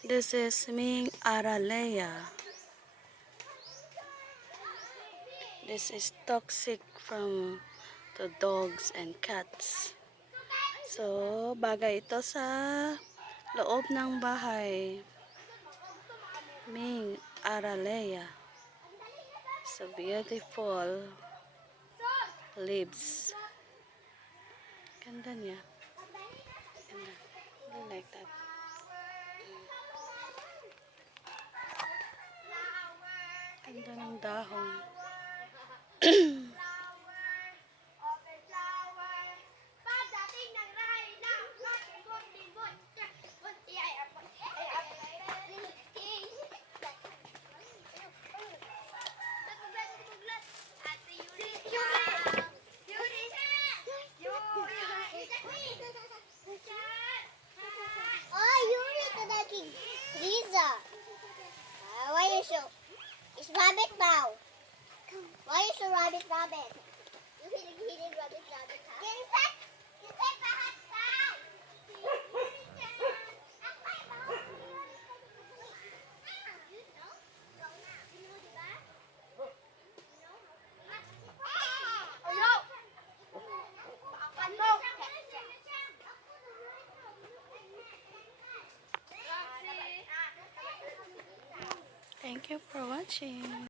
This is Ming Aralea. This is toxic from to dogs and cats. So, bagay ito sa loob ng bahay. Ming Aralea. So beautiful leaves. Ganda niya. Ganda. I like that. Ganda ng dahon. Lisa, why you so? It's rabbit now. Why you so rabbit? You hit rabbit. Get back! Get back! Thank you for watching.